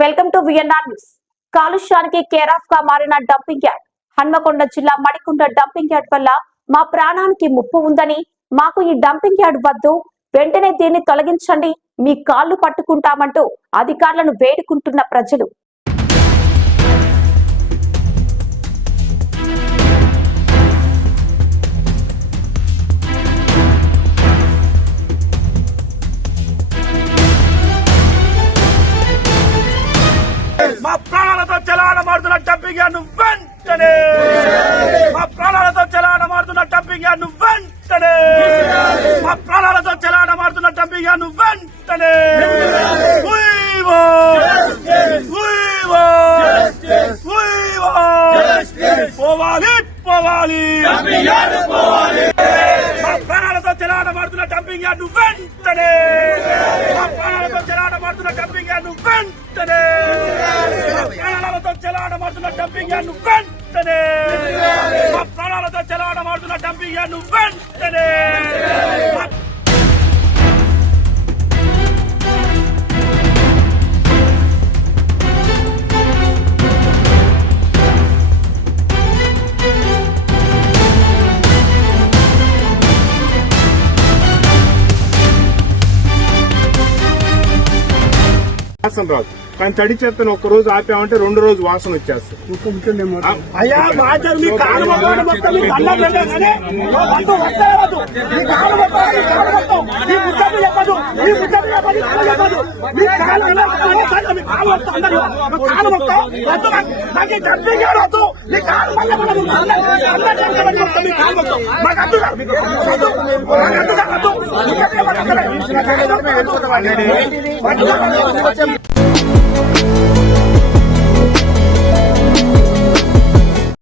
Welcome to VNR news. కాలుష్యానికి care of గా మారిన డంపింగ్ యార్డ్. హన్మకొండ జిల్లా మడికొండ డంపింగ్ యార్డ్ వల్ల మా ప్రాణానికి ముప్పు ఉందని, మాకు ఈ డంపింగ్ యార్డ్ వద్దు, వెంటనే దీన్ని తొలగించండి, మీ కాళ్ళు పట్టుకుంటామంటూ అధికారులను వేడుకుంటున్న ప్రజలు. మా ప్రాణాలతో చెలాడమాడుతున్న డంపింగ్ యార్డ్ వెంటనే, మా ప్రాణాలతో చెలాడమాడుతున్న డంపింగ్ యార్డ్ వెంటనే, మా ప్రాణాలతో చెలాడమాడుతున్న డంపింగ్ యార్డ్ వెంటనే. పోవాలి పోవాలి, మా ప్రాణాలతో చెలాడమాడుతున్న డంపింగ్ యార్డ్ వెంటనే, మా ప్రాణాలతో చెలాడమాడుతున్న డంపింగ్ యార్డ్ వెంటనే, ప్రాణాలతో చెలాడమాడుతున్న డంపింగ్ యార్డ్ వెంటనే, మా ప్రాణాలతో చెలాడమాడుతున్న డంపింగ్ యార్డ్ వెంటనే. వాసన రాదు, కానీ తడి చెత్తను ఒక్క రోజు ఆపామంటే 2 రోజు వాసన వచ్చేస్తుంది. అయ్యా మాజర్ మీ కాలు మొత్తం మీ కళ్ళ వెళ్ళగానే వద్దు వస్తలేదు, మీ కాలు మొత్తం మీ ముచ్చట్లు చెప్పదు, మీ ముచ్చట్లు చెప్పదు, మీ కాలు వెళ్ళగానే మీ కాలు మొత్తం అందరూ మా కాలు మొత్తం వద్దు, నాకు ఈ డంపింగ్ యార్డ్ వద్దు, మీ కాలు మళ్ళీ మొత్తం మీ కాలు మొత్తం మాకు అద్దుగా వద్దు,